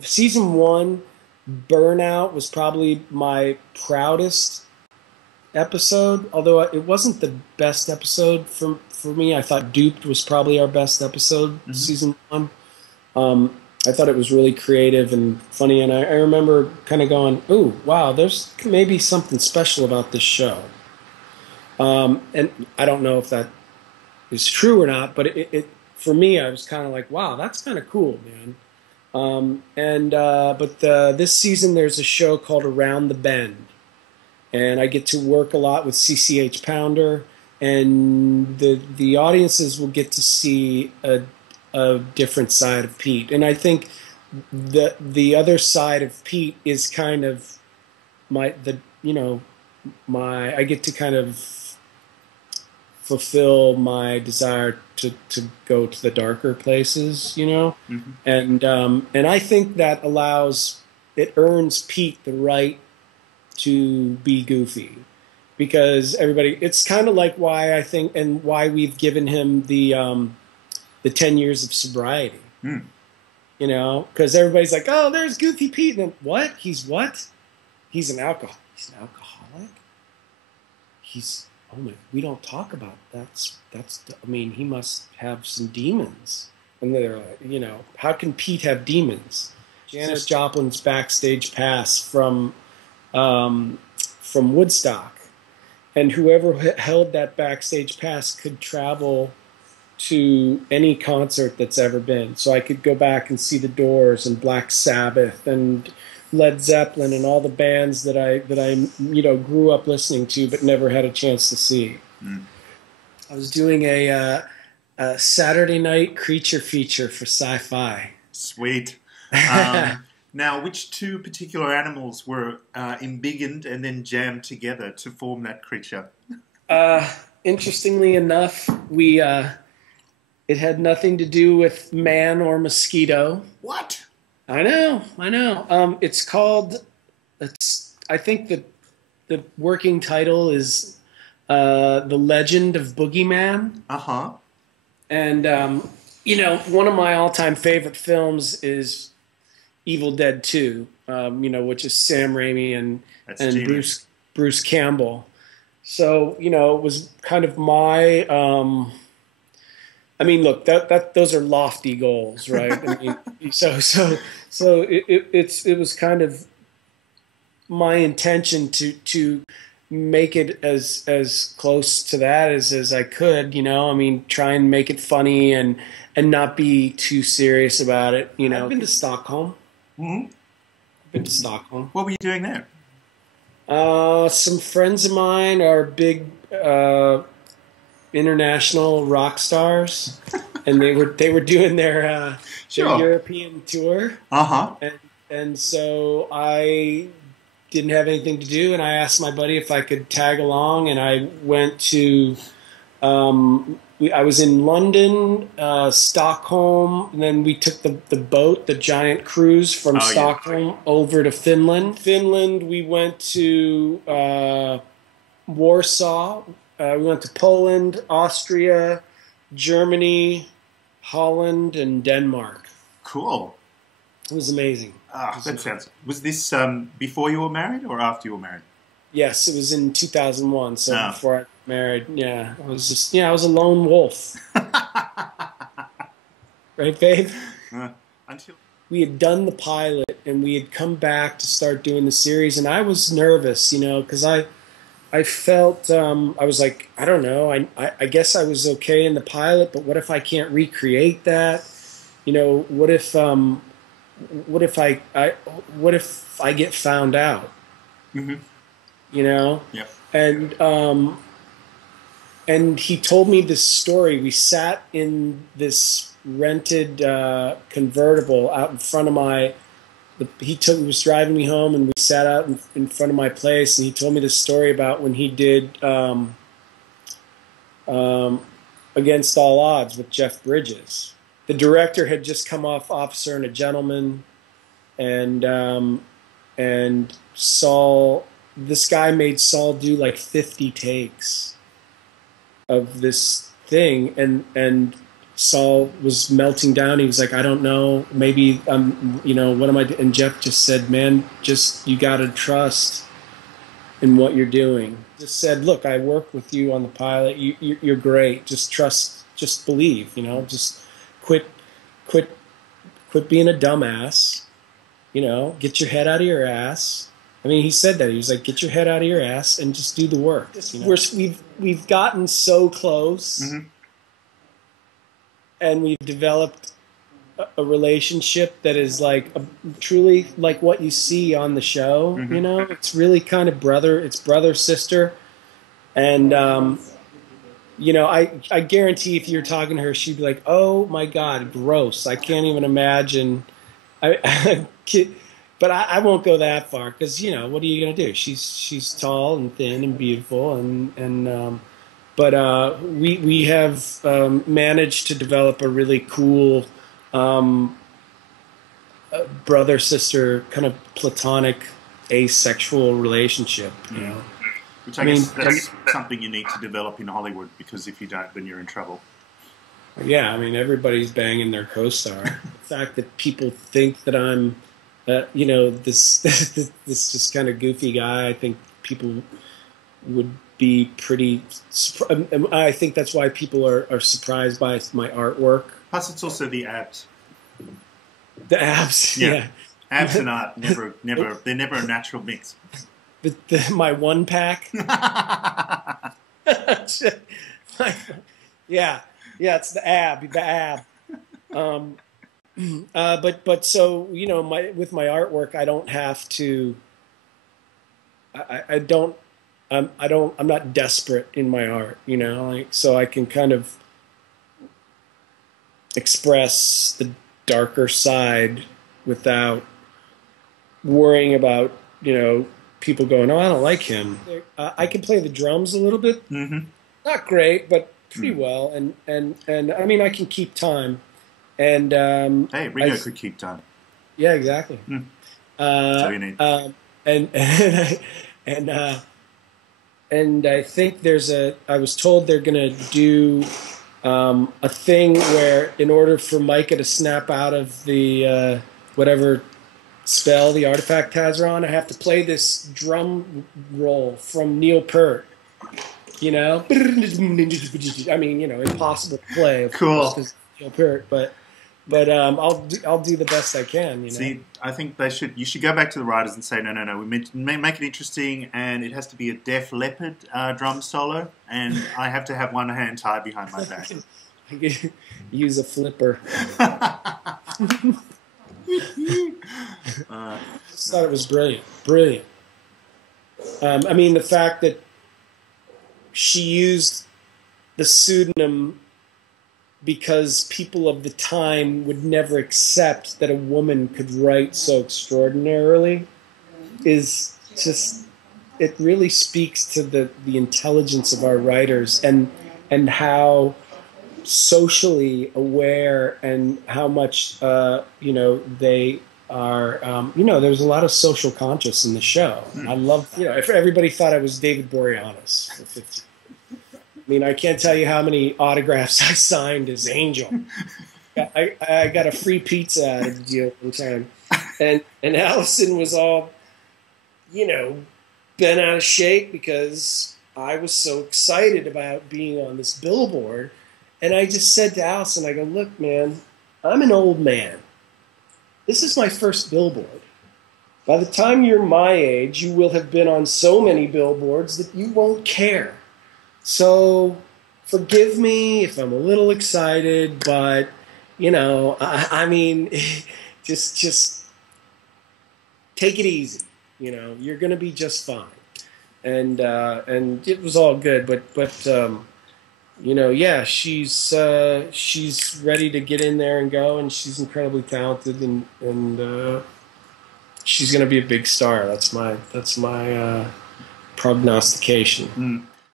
Season one, Burnout was probably my proudest episode, although it wasn't the best episode for me. I thought Duped was probably our best episode, season one. I thought it was really creative and funny, and I remember kind of going, "Ooh, wow, there's maybe something special about this show." And I don't know if that is true or not, but it for me, I was kind of like, "Wow, that's kind of cool, man." This season there's a show called Around the Bend, and I get to work a lot with CCH Pounder, and the audiences will get to see a different side of Pete. And I think the other side of Pete is kind of I get to kind of fulfill my desire to go to the darker places, and I think that it earns Pete the right to be goofy, because it's kind of like why I think and why we've given him the 10 years of sobriety, because everybody's like, oh, there's Goofy Pete, and then what? He's what? He's an alcoholic. Oh my, we don't talk about he must have some demons. And they're like, how can Pete have demons? Janis Joplin's backstage pass from Woodstock, and whoever held that backstage pass could travel to any concert that's ever been. So I could go back and see the Doors and Black Sabbath and Led Zeppelin and all the bands that I grew up listening to but never had a chance to see. I was doing a Saturday night creature feature for Sci-Fi. Sweet. Now, which two particular animals were embiggened and then jammed together to form that creature? Interestingly enough, it had nothing to do with man or mosquito. What? I know. It's called. I think the working title is The Legend of Boogeyman. And one of my all-time favorite films is Evil Dead 2. Which is Sam Raimi and Bruce Campbell. So it was kind of my. Look, those are lofty goals, right? So it was kind of my intention to make it as close to that as I could, try and make it funny and not be too serious about it. I've been to Stockholm. Mm-hmm. I've been to Stockholm. What were you doing there? Some friends of mine are big international rock stars, and they were doing their European tour. And so I didn't have anything to do, and I asked my buddy if I could tag along, and I went to I was in London, Stockholm, and then we took the boat, the giant cruise from Stockholm over to Finland. We went to Warsaw. We went to Poland, Austria, Germany, Holland, and Denmark. Cool. It was amazing. Was this before you were married or after you were married? Yes, it was in 2001. So before I got married, I was I was a lone wolf. Right, babe? We had done the pilot, and we had come back to start doing the series, and I was nervous, because I felt, I was like, I don't know, I guess I was okay in the pilot, but what if I can't recreate that? What if I get found out? Mm-hmm. Yep. And he told me this story. We sat in this rented convertible out in front of he was driving me home, and we sat out in front of my place, and he told me this story about when he did Against All Odds with Jeff Bridges. The director had just come off Officer and a Gentleman, and this guy made Saul do like 50 takes of this thing, and Saul was melting down. He was like, I don't know, maybe what am I doing? And Jeff just said, man, you got to trust in what you're doing. Just said, look, I work with you on the pilot. You're great. Just trust, just believe, just quit being a dumbass, get your head out of your ass. I mean, he said that. He was like, get your head out of your ass and just do the work. We've gotten so close, and we've developed a relationship that is like truly like what you see on the show. It's really kind of brother sister, and I guarantee if you're talking to her, she'd be like, oh my God, gross, I can't even imagine. But I won't go that far, because what are you gonna do? She's tall and thin and beautiful, but we have managed to develop a really cool brother sister kind of platonic asexual relationship. Which I guess that's something you need to develop in Hollywood, because if you don't, then you're in trouble. Yeah, I mean, everybody's banging their co-star. The fact that people think that I'm this just kind of goofy guy, I think people would be pretty. I think that's why people are surprised by my artwork. Plus, it's also the abs. The abs, yeah. Abs and art they're never a natural mix. My one pack. Yeah, it's the ab. But so with my artwork, I don't have to. I'm not desperate in my art, so I can kind of express the darker side without worrying about people going, oh, I don't like him. I can play the drums a little bit, not great, but pretty well, and I mean, I can keep time. And hey, Ringo could keep time. Yeah, exactly. That's all you need. And I think I was told they're going to do a thing where, in order for Micah to snap out of the whatever spell the artifact has her on, I have to play this drum roll from Neil Peart. I mean, impossible to play, of course, because Neil Peart, but I'll do the best I can. See, I think you should go back to the writers and say, no, we make it interesting, and it has to be a Def Leppard drum solo, and I have to have one hand tied behind my back. I could use a flipper. I just thought it was brilliant. I mean, the fact that she used the pseudonym because people of the time would never accept that a woman could write so extraordinarily is just, it really speaks to the intelligence of our writers and how socially aware and how much they are there's a lot of social conscious in the show. I love if everybody thought I was David Boreanaz for 15. I mean, I can't tell you how many autographs I signed as Angel. I got a free pizza out of the deal one time. And Allison was all, bent out of shape because I was so excited about being on this billboard. And I just said to Allison, I go, look, man, I'm an old man. This is my first billboard. By the time you're my age, you will have been on so many billboards that you won't care. So forgive me if I'm a little excited, but, I mean, just take it easy. You're going to be just fine. And it was all good, but yeah, she's ready to get in there and go, and she's incredibly talented, and she's going to be a big star. That's my prognostication.